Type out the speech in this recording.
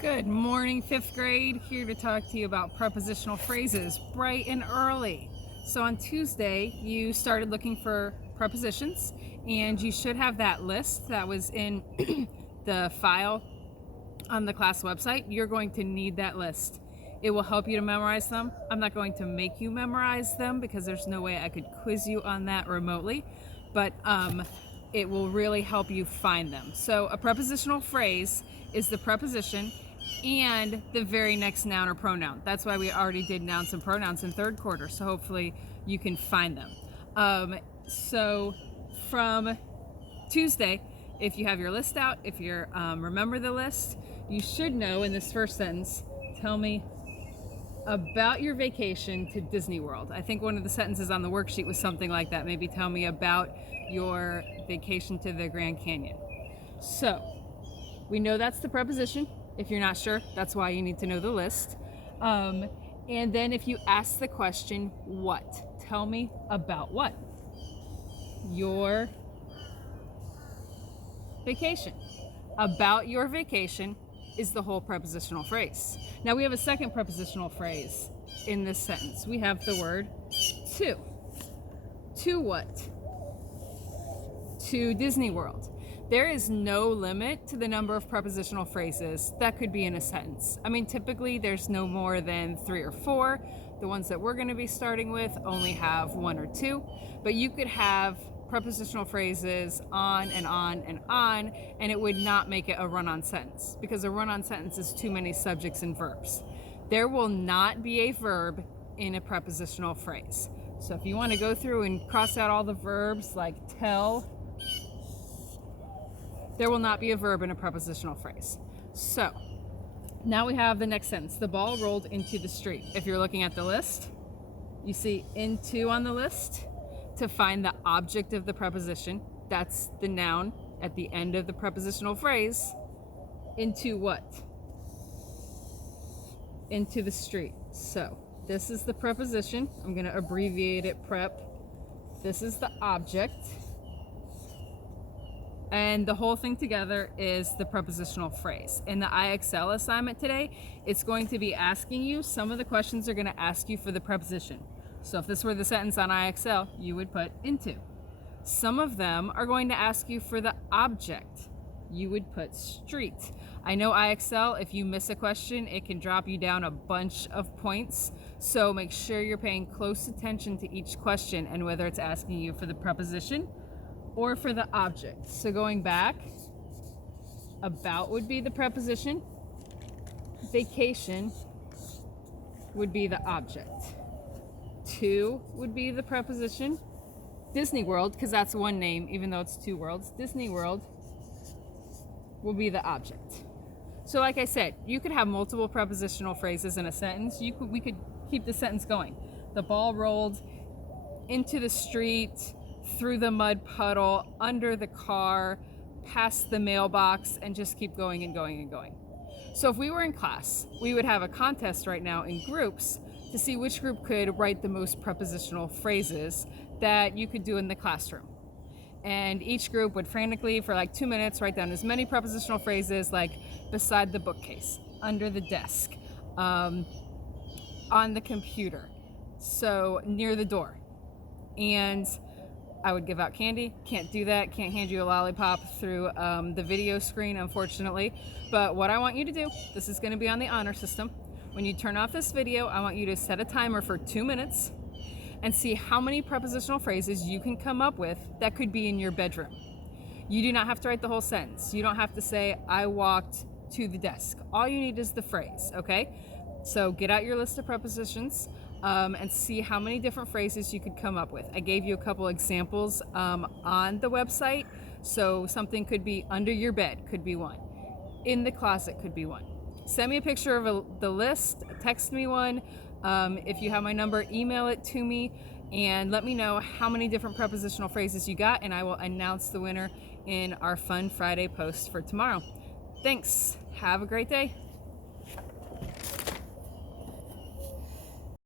Good morning, fifth grade. Here to talk to you about prepositional phrases bright and early. So on Tuesday, you started looking for prepositions, and you should have that list that was in the file on the class website. You're going to need that list. It will help you to memorize them. I'm not going to make you memorize them because there's no way I could quiz you on that remotely, but it will really help you find them. So a prepositional phrase is the preposition and the very next noun or pronoun. That's why we already did nouns and pronouns in third quarter, so hopefully you can find them. So from Tuesday, if you have your list out, if you remember the list, you should know in this first sentence, tell me about your vacation to Disney World. I think one of the sentences on the worksheet was something like that. Maybe tell me about your vacation to the Grand Canyon. So we know that's the preposition. If you're not sure, that's why you need to know the list. And then if you ask the question, what? Tell me about what? Your vacation. About your vacation is the whole prepositional phrase. Now we have a second prepositional phrase in this sentence. We have the word to. To what? To Disney World. There is no limit to the number of prepositional phrases that could be in a sentence. I mean, typically there's no more than 3 or 4. The ones that we're going to be starting with only have 1 or 2, but you could have prepositional phrases on and on and on, and it would not make it a run-on sentence because a run-on sentence is too many subjects and verbs. There will not be a verb in a prepositional phrase. So if you want to go through and cross out all the verbs like tell, there will not be a verb in a prepositional phrase. So now we have the next sentence. The ball rolled into the street. If you're looking at the list, you see into on the list. To find the object of the preposition, that's the noun at the end of the prepositional phrase. Into what? Into the street. So this is the preposition. I'm going to abbreviate it prep. This is the object. And the whole thing together is the prepositional phrase. In the IXL assignment today, it's going to be asking you, some of the questions are going to ask you for the preposition. So if this were the sentence on IXL, you would put into. Some of them are going to ask you for the object. You would put street. I know IXL, if you miss a question, it can drop you down a bunch of points. So make sure you're paying close attention to each question and whether it's asking you for the preposition or for the object. So going back, about would be the preposition. Vacation would be the object. To would be the preposition. Disney World, because that's one name, even though it's 2 worlds. Disney World will be the object. So like I said, you could have multiple prepositional phrases in a sentence. We could keep the sentence going. The ball rolled into the street, through the mud puddle, under the car, past the mailbox, and just keep going and going and going. So if we were in class, we would have a contest right now in groups to see which group could write the most prepositional phrases that you could do in the classroom. And each group would frantically, for like 2 minutes, write down as many prepositional phrases like beside the bookcase, under the desk, on the computer, so near the door. And I would give out candy. Can't do that. Can't hand you a lollipop through the video screen, unfortunately. But what I want you to do, this is going to be on the honor system. When you turn off this video, I want you to set a timer for 2 minutes and see how many prepositional phrases you can come up with that could be in your bedroom. You do not have to write the whole sentence. You don't have to say, I walked to the desk. All you need is the phrase, okay? So get out your list of prepositions and see how many different phrases you could come up with. I gave you a couple examples on the website. So something could be under your bed, could be one. In the closet could be one. Send me a picture of the list, text me one. If you have my number, email it to me and let me know how many different prepositional phrases you got, and I will announce the winner in our Fun Friday post for tomorrow. Thanks. Have a great day.